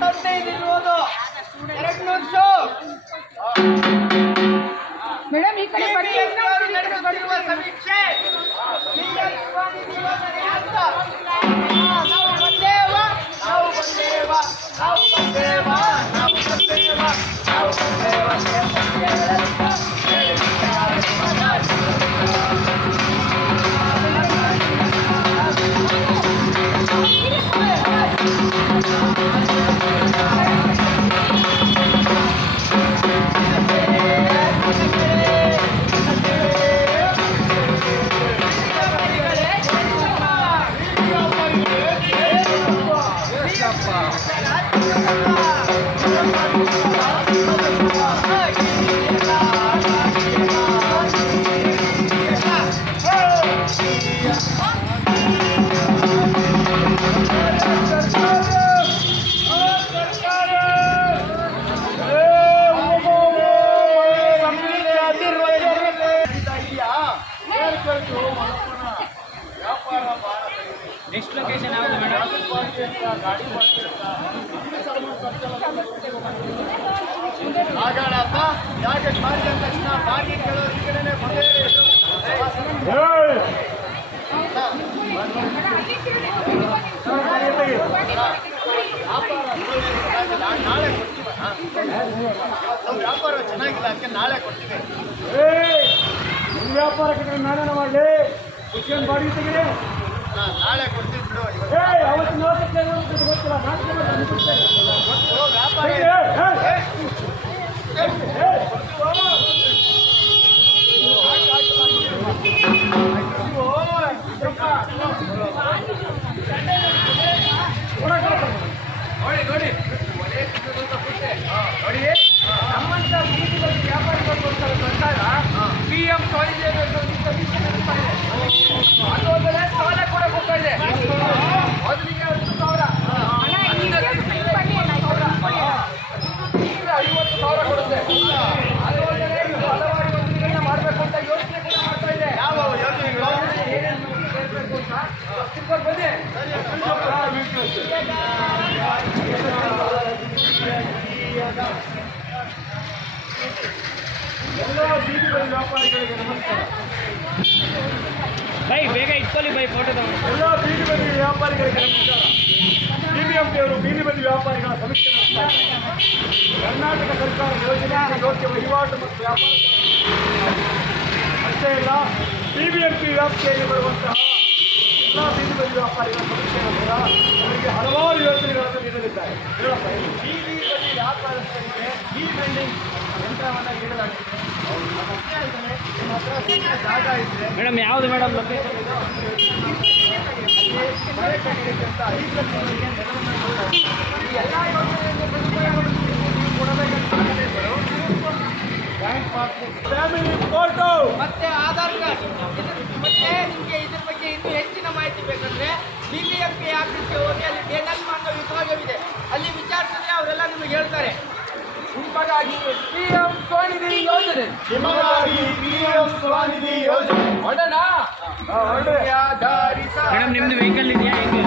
25 ಇರುವುದು 200 ಮೇಡಮ್ ಈ ಕಡೆ ಬನ್ನಿ. ನಡೆಸುತ್ತಿರುವ ಸಮೀಕ್ಷೆ ನೆಕ್ಸ್ಟ್ ಲೊಕೇಶನ್ ಯಾವುದು ಮೇಡಮ್? ಆಗಾಡಪ್ಪ ಯಾಕೆ ಮಾಡಿದ ತಕ್ಷಣ ಬಾಗಿ ಕೇಳೋರು ಈ ಕಡೆನೇ ಬಂದೇ ನಾಳೆ ಕೊಡ್ತೀವಿ. ವ್ಯಾಪಾರ ಚೆನ್ನಾಗಿಲ್ಲ ಅದಕ್ಕೆ ನಾಳೆ ಕೊಡ್ತೀವಿ. ವ್ಯಾಪಾರ ನಾಳೆ ಮಾಡಲಿ ಬಾಡಿಗೆ ತೆಗಿದೆ. ನಾಳೆ ಕೊಡ್ತೀವಿ ಬಿಡು. ಅವತ್ತು ಗೊತ್ತಿಲ್ಲ ವ್ಯಾಪಾರ ನೋಡಿ ನಮ್ಮಂತ ಬೀದಿಗಳಲ್ಲಿ ವ್ಯಾಪಾರಿಗೋಸ್ಕರ ಸರ್ಕಾರ PM ಸ್ವನಿಧಿ ಅದೋದಲ್ಲೇ ಸಾಲ ಕೂಡ ಕೊಡ್ತಾ ಇದೆ. ಮೊದಲಿಗೆ 10,000 ಈಗ 50,000 ಕೊಡುತ್ತೆ. ಅದೋದಲ್ಲೇ ಹಲವಾರು ಯೋಜನೆಗಳನ್ನ ಮಾಡಬೇಕು ಅಂತ ಯೋಚನೆ ಕೂಡ ಮಾಡ್ತಾ ಇದೆ. ಯಾವ ಯೋಜನೆಗಳು ಏನೇನು ಸೇರ್ಬೇಕು ಅಂತ ಬನ್ನಿ. ಎಲ್ಲ ಬೀದಿ ಬದಿ ವ್ಯಾಪಾರಿಗಳಿಗೆ ನಮಸ್ಕಾರ. ಬೈ ಬೇಗ ಇಟ್ಕೊಳ್ಳಿ ಬೈ ಫೋಟೋ ತಗೊಂಡು. ಎಲ್ಲ ಬೀದಿ ಬದಿ ವ್ಯಾಪಾರಿಗಳಿಗೆ ನಮಸ್ಕಾರ. BBMP ಅವರು ಬೀದಿ ಬದಿ ವ್ಯಾಪಾರಿಗಳ ಸಮೀಕ್ಷೆ ನಡೆಸ್ತಾರೆ. ಕರ್ನಾಟಕ ಸರ್ಕಾರ ಯೋಜನೆ ಯೋಗ್ಯ ವಹಿವಾಟು ಮತ್ತು ವ್ಯಾಪಾರ ಅಷ್ಟೇ ಇಲ್ಲ, BBMP ವ್ಯಾಪ್ತಿಯಲ್ಲಿ ಬರುವಂತಹ ಎಲ್ಲ ಬೀದಿ ಬದಿ ವ್ಯಾಪಾರಿಗಳ ಸಮೀಕ್ಷೆ ನಂತರ ಅವರಿಗೆ ಹಲವಾರು ಯೋಜನೆಗಳನ್ನು ನೀಡಲಿದ್ದಾರೆ. ಬೀದಿ ಬದಿ ವ್ಯಾಪಾರಸ್ಥರಿಗೆ ವೆಂಡಿಂಗ್ ಯಂತ್ರವನ್ನು ನೀಡಲಾಗಿದೆ. ನಿಮ್ಮ ಹತ್ರ ಜಾಗ ಇದ್ದರೆ ಮೇಡಮ್ ಯಾವುದು ಮೇಡಮ್ ಲೊಕೇಶನ್? ಮನೆ ಕಟ್ಟಲಿಕ್ಕೆ ಅಂತ 5 ಲಕ್ಷ ಈ ಎಲ್ಲ ಯೋಜನೆಯನ್ನು ಕೊಡಬೇಕಂತ ಬ್ಯಾಂಕ್ ಪಾಸ್ಬುಕ್, ಫ್ಯಾಮಿಲಿ ಫೋಟೋ ಮತ್ತೆ ಆಧಾರ್ ಕಾರ್ಡ್. ಮತ್ತೆ ನಿಮಗೆ ಇದ್ರ ಬಗ್ಗೆ ಇನ್ನೂ ಹೆಚ್ಚಿನ ಮಾಹಿತಿ ಬೇಕಂದ್ರೆ BBMP ಆಫೀಸ್ಗೆ ಹೋಗಿ ಅಲ್ಲಿ ಬೇನಲ್ಮ ಅನ್ನೋ ವಿಭಾಗವಿದೆ, ಅಲ್ಲಿ ವಿಚಾರಿಸಿದ್ರೆ ಅವರೆಲ್ಲ ನಿಮಗೆ ಹೇಳ್ತಾರೆ. ನಿಮಗಾಗಿ PM ಸ್ವನಿಧಿ ಯೋಜನೆ, ನಿಮಗಾಗಿ PM ಸ್ವನಿಧಿ ಯೋಜನೆ. ಮೇಡಮ್ ನಿಮ್ದು ವೆಹಿಕಲ್ ಇದೆಯಾ? ಹೆಂಗೆ?